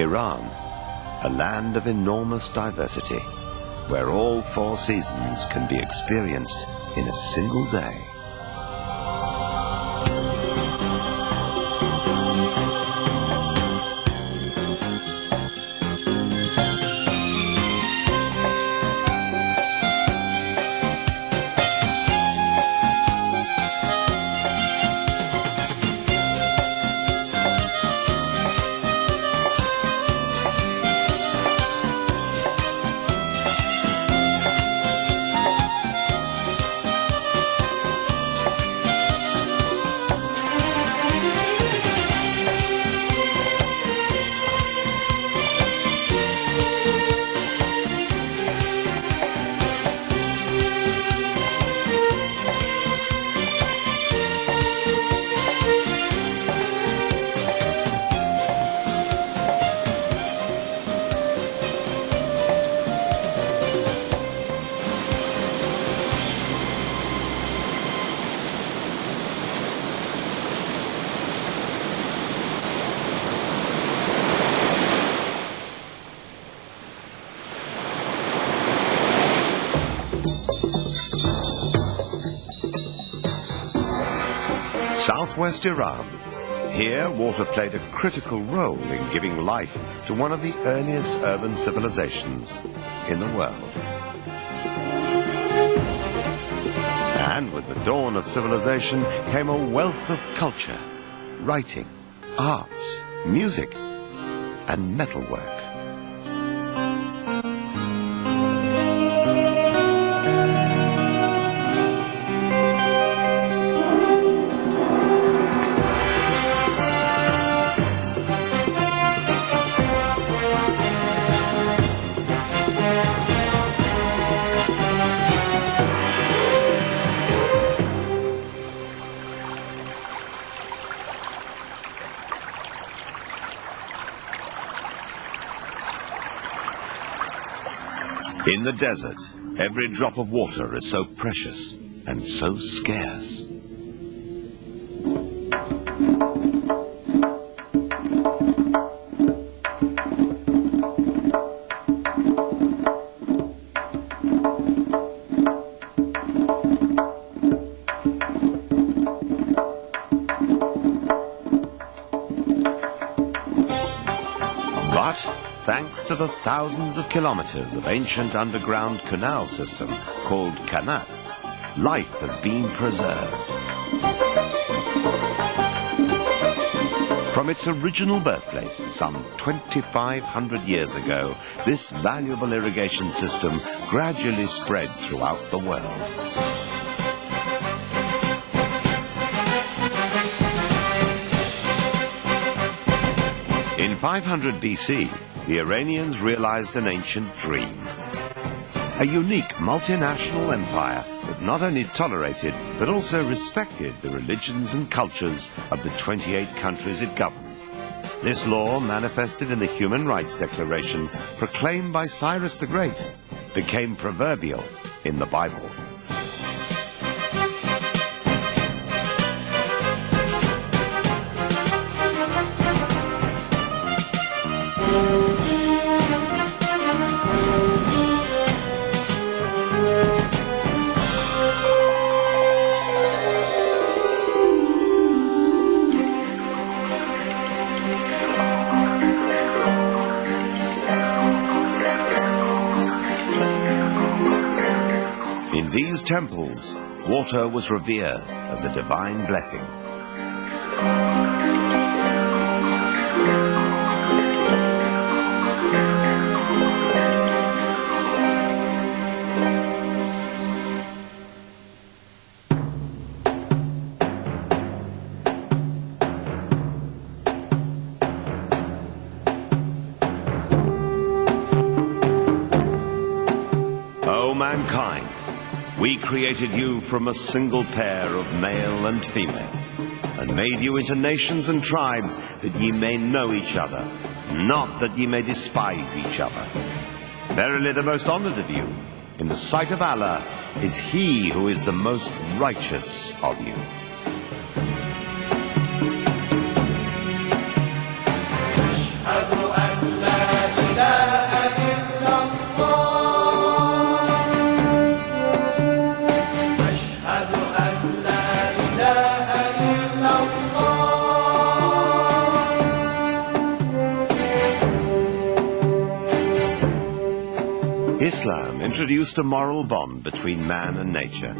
Iran, a land of enormous diversity, where all 4 seasons can be experienced in a single day. Southwest Iran. Here, water played a critical role in giving life to one of the earliest urban civilizations in the world. And with the dawn of civilization came a wealth of culture, writing, arts, music, and metalwork. In the desert, every drop of water is so precious and so scarce. But thanks to the thousands of kilometers of ancient underground canal system called Qanat, life has been preserved. From its original birthplace, some 2,500 years ago, this valuable irrigation system gradually spread throughout the world. In 500 BC, the Iranians realized an ancient dream. A unique multinational empire that not only tolerated but also respected the religions and cultures of the 28 countries it governed. This law, manifested in the Human Rights Declaration proclaimed by Cyrus the Great, became proverbial in the Bible. In these temples, water was revered as a divine blessing. O mankind, we created you from a single pair of male and female, and made you into nations and tribes that ye may know each other, not that ye may despise each other. Verily the most honored of you, in the sight of Allah, is he who is the most righteous of you. أشهد أن Islam introduced a moral bond between man and nature.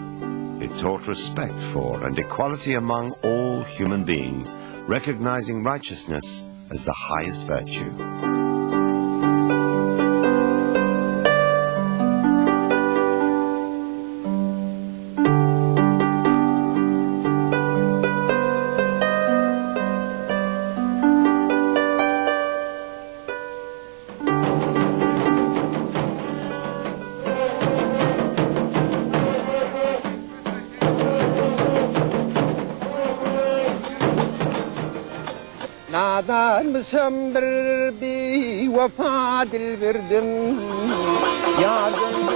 It taught respect for and equality among all human beings, recognizing righteousness as the highest virtue. Nadar mısın bir vefa dil verdim yardım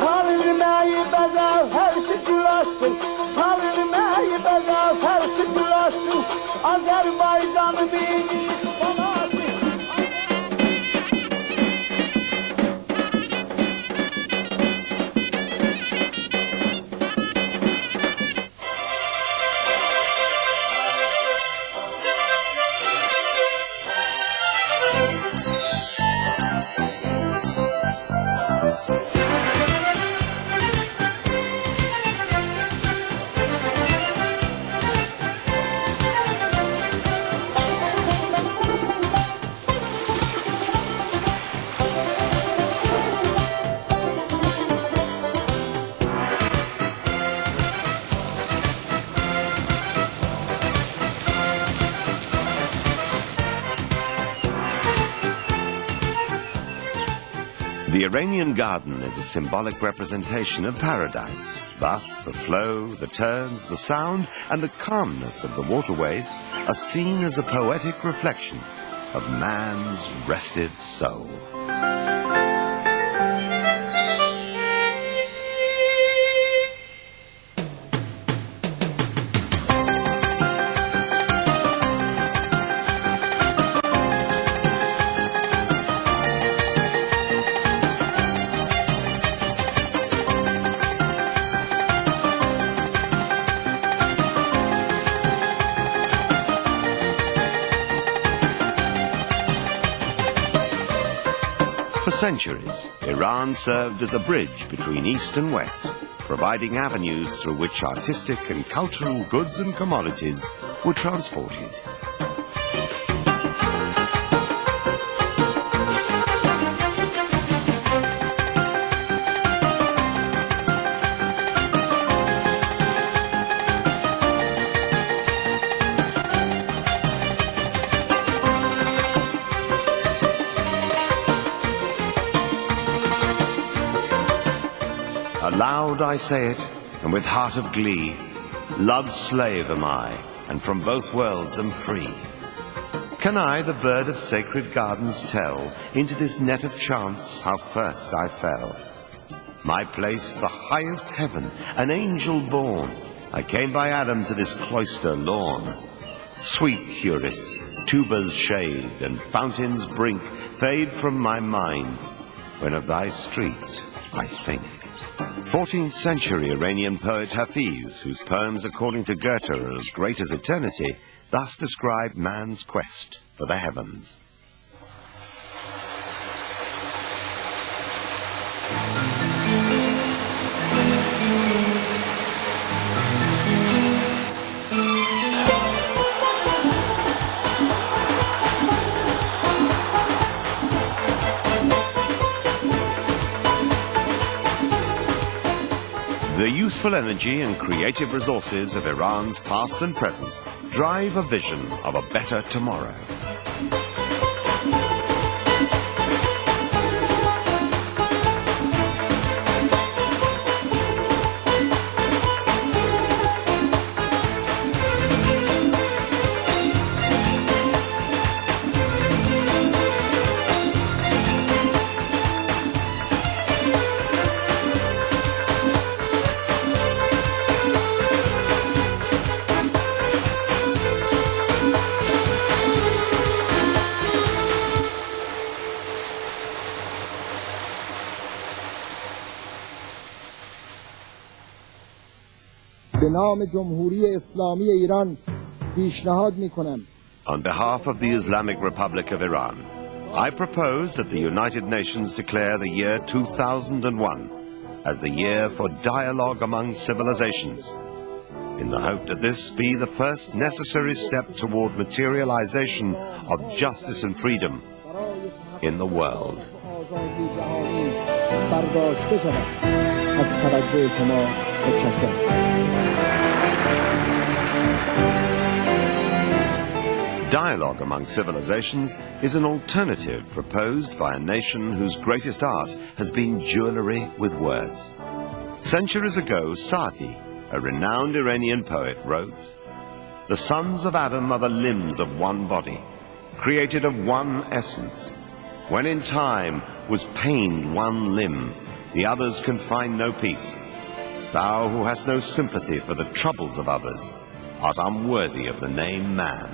Kalırmayı bana fersi kılasın Kalırmayı bana fersi kılasın Azerbaycan'ı beni banasın The Iranian garden is a symbolic representation of paradise. Thus, the flow, the turns, the sound, and the calmness of the waterways are seen as a poetic reflection of man's restive soul. For centuries, Iran served as a bridge between East and West, providing avenues through which artistic and cultural goods and commodities were transported. Aloud I say it, and with heart of glee, love's slave am I, and from both worlds am free. Can I, the bird of sacred gardens, tell into this net of chance how first I fell? My place the highest heaven, an angel born, I came by Adam to this cloister lawn. Sweet Huris, tubers shade, and fountain's brink fade from my mind, when of thy street I think. 14th century Iranian poet Hafiz, whose poems according to Goethe are as great as eternity, thus describe man's quest for the heavens. The youthful energy and creative resources of Iran's past and present drive a vision of a better tomorrow. به نام جمهوری اسلامی ایران پیشنهاد میکنم. On behalf of the Islamic Republic of Iran, I propose that the United Nations declare the year 2001 as the year for dialogue among civilizations, in the hope that this be the first necessary step toward materialization of justice and freedom in the world. آزادی جهانی برداشته شود. از توجه شما متشکرم. Dialogue among civilizations is an alternative proposed by a nation whose greatest art has been jewelry with words. Centuries ago, Saadi, a renowned Iranian poet, wrote, "The sons of Adam are the limbs of one body, created of one essence. When in time was pained one limb, the others can find no peace. Thou who hast no sympathy for the troubles of others art unworthy of the name man."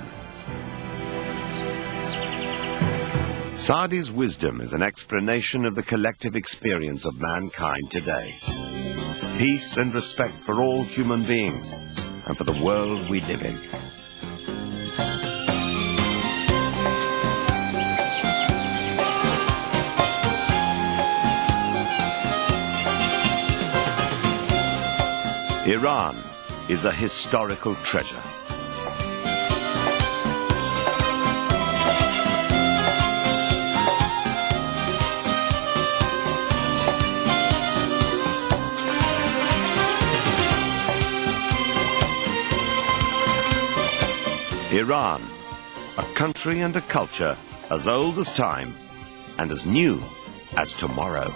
Saadi's wisdom is an explanation of the collective experience of mankind today. Peace and respect for all human beings and for the world we live in. Iran is a historical treasure. Iran, a country and a culture as old as time and as new as tomorrow.